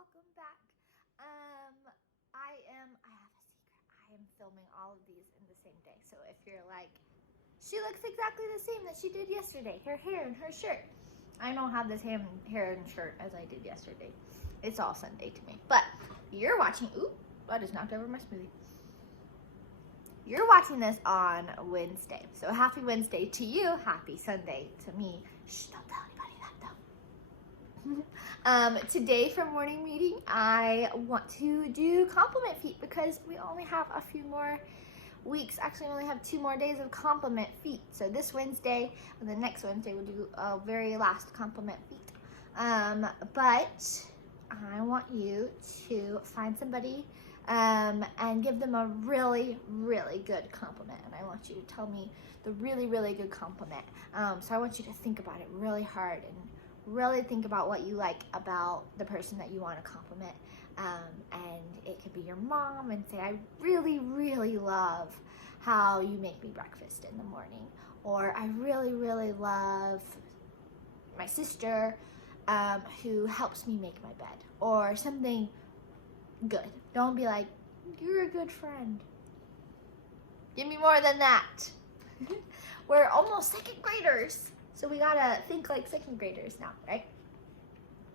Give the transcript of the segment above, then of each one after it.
welcome back. I have a secret. I am filming all of these in the same day. So if you're like, she looks exactly the same that she did yesterday, her hair and her shirt. I don't have the same hair and shirt as I did yesterday. It's all Sunday to me. But you're watching, ooh, I just knocked over my smoothie. You're watching this on Wednesday. So happy Wednesday to you, happy Sunday to me. Shh, don't tell anybody that though. Today for morning meeting, I want to do compliment feet because we only have a few more weeks. Actually, we only have 2 more days of compliment feet. So this Wednesday and the next Wednesday we'll do a very last compliment feet. But I want you to find somebody and give them a really, really good compliment. And I want you to tell me the really, really good compliment. So I want you to think about it really hard and really think about what you like about the person that you want to compliment. And it could be your mom and say, I really, really love how you make me breakfast in the morning. Or I really, really love my sister who helps me make my bed. Or something good. Don't be like, you're a good friend. Give me more than that. We're almost 2nd graders. So we gotta think like 2nd graders now, right?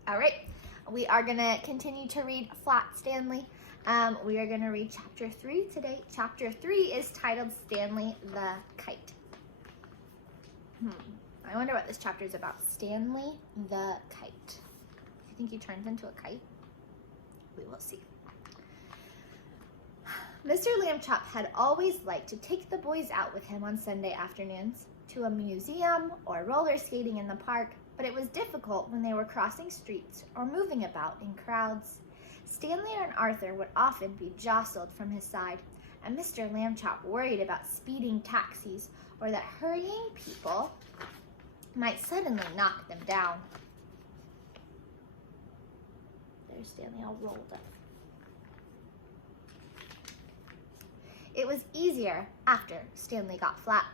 All right, we are gonna continue to read Flat Stanley. We are gonna read chapter 3 today. Chapter 3 is titled Stanley the Kite. I wonder what this chapter is about. Stanley the Kite. Do you think he turns into a kite? We will see. Mr. Lambchop had always liked to take the boys out with him on Sunday afternoons to a museum or roller skating in the park, but it was difficult when they were crossing streets or moving about in crowds. Stanley and Arthur would often be jostled from his side, and Mr. Lambchop worried about speeding taxis or that hurrying people might suddenly knock them down. There's Stanley all rolled up. It was easier after Stanley got flat.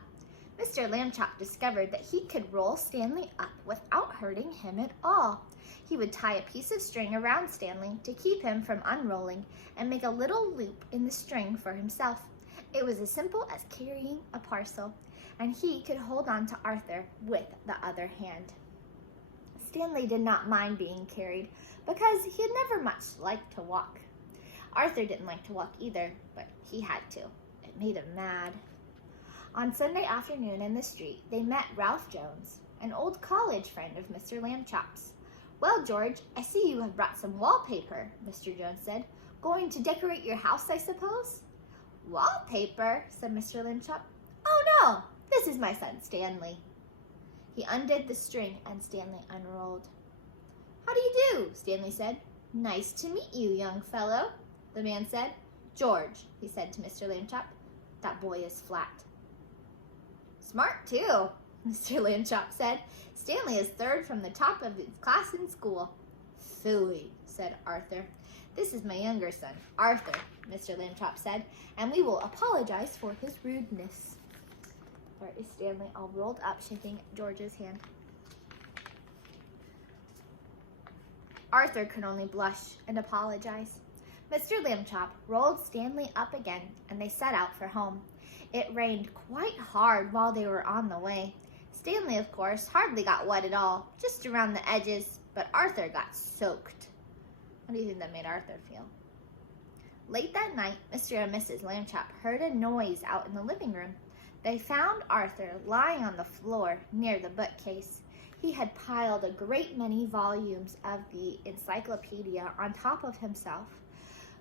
Mr. Lambchop discovered that he could roll Stanley up without hurting him at all. He would tie a piece of string around Stanley to keep him from unrolling and make a little loop in the string for himself. It was as simple as carrying a parcel, and he could hold on to Arthur with the other hand. Stanley did not mind being carried because he had never much liked to walk. Arthur didn't like to walk either, but he had to. It made him mad. On Sunday afternoon in the street, they met Ralph Jones, an old college friend of Mr. Lambchop's. Well, George, I see you have brought some wallpaper, Mr. Jones said. Going to decorate your house, I suppose? Wallpaper, said Mr. Lambchop. Oh, no, this is my son, Stanley. He undid the string and Stanley unrolled. How do you do? Stanley said. Nice to meet you, young fellow, the man said. George, he said to Mr. Lambchop, that boy is flat. Smart, too, Mr. Lambchop said. Stanley is 3rd from the top of his class in school. Phooey, said Arthur. This is my younger son, Arthur, Mr. Lambchop said, and we will apologize for his rudeness. There is Stanley all rolled up, shaking George's hand. Arthur could only blush and apologize. Mr. Lambchop rolled Stanley up again, and they set out for home. It rained quite hard while they were on the way. Stanley, of course, hardly got wet at all, just around the edges, but Arthur got soaked. What do you think that made Arthur feel? Late that night, Mr. and Mrs. Lambchop heard a noise out in the living room. They found Arthur lying on the floor near the bookcase. He had piled a great many volumes of the encyclopedia on top of himself.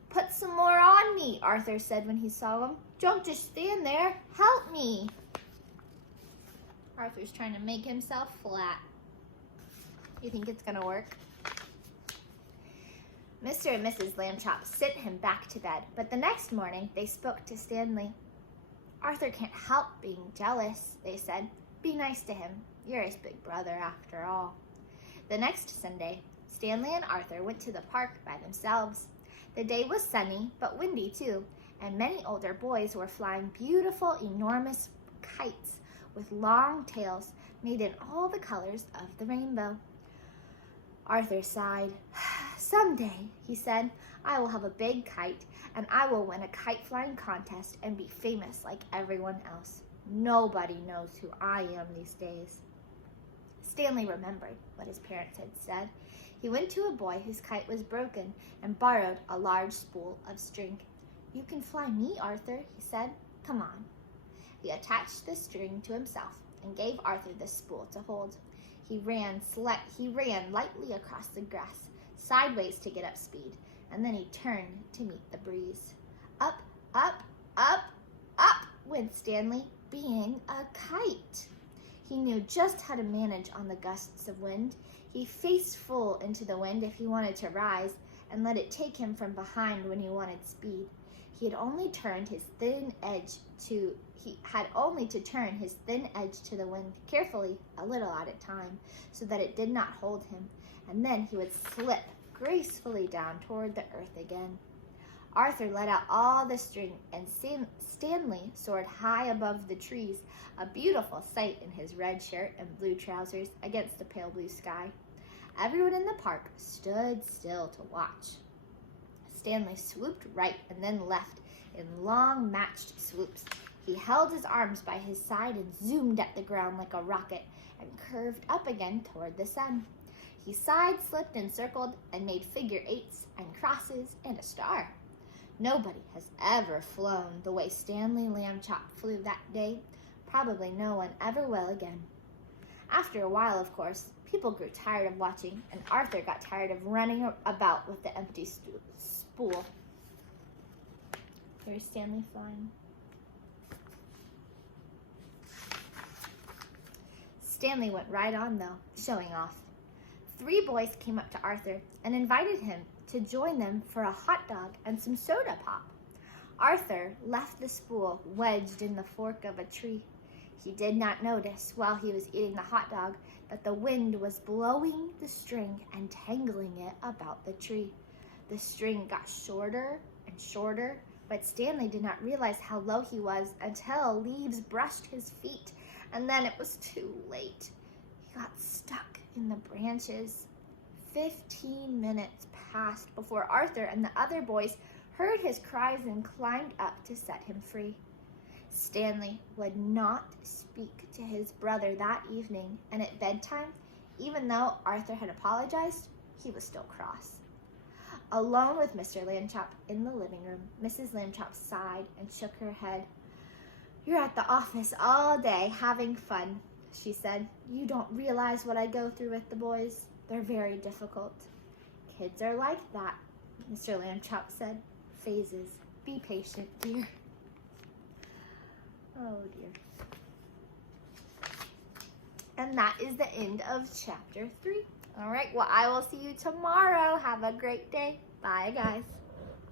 Put some more on me, Arthur said when he saw him. Don't just stand there. Help me. Arthur's trying to make himself flat. You think it's going to work? Mr. and Mrs. Lambchop sent him back to bed, but the next morning they spoke to Stanley. Arthur can't help being jealous, they said. Be nice to him. You're his big brother after all. The next Sunday, Stanley and Arthur went to the park by themselves. The day was sunny, but windy too, and many older boys were flying beautiful, enormous kites with long tails made in all the colors of the rainbow. Arthur sighed. "Someday," he said, "I will have a big kite, and I will win a kite flying contest and be famous like everyone else. Nobody knows who I am these days." Stanley remembered what his parents had said. He went to a boy whose kite was broken and borrowed a large spool of string. "You can fly me, Arthur," he said. "Come on." He attached the string to himself and gave Arthur the spool to hold. He ran lightly across the grass, sideways to get up speed, and then he turned to meet the breeze. Up, up, up, up went Stanley, being a kite. He knew just how to manage on the gusts of wind. He faced full into the wind if he wanted to rise, and let it take him from behind when he wanted speed. He had only to turn his thin edge to the wind carefully, a little at a time, so that it did not hold him, and then he would slip gracefully down toward the earth again. Arthur let out all the string, and Stanley soared high above the trees, a beautiful sight in his red shirt and blue trousers against the pale blue sky. Everyone in the park stood still to watch. Stanley swooped right and then left in long matched swoops. He held his arms by his side and zoomed at the ground like a rocket and curved up again toward the sun. He side-slipped and circled and made figure eights and crosses and a star. Nobody has ever flown the way Stanley Lambchop flew that day. Probably no one ever will again. After a while, of course, people grew tired of watching, and Arthur got tired of running about with the empty spool. There's Stanley flying. Stanley went right on, though, showing off. 3 boys came up to Arthur and invited him to join them for a hot dog and some soda pop. Arthur left the spool wedged in the fork of a tree. He did not notice, while he was eating the hot dog, that the wind was blowing the string and tangling it about the tree. The string got shorter and shorter, but Stanley did not realize how low he was until leaves brushed his feet, and then it was too late. He got stuck in the branches. 15 minutes passed before Arthur and the other boys heard his cries and climbed up to set him free. Stanley would not speak to his brother that evening, and at bedtime, even though Arthur had apologized, he was still cross. Alone with Mr. Lambchop in the living room, Mrs. Lambchop sighed and shook her head. "You're at the office all day having fun," she said. "You don't realize what I go through with the boys. They're very difficult." "Kids are like that," Mr. Lambchop said. "Phases. Be patient, dear." Oh, dear. And that is the end of chapter 3. All right, well, I will see you tomorrow. Have a great day. Bye, guys.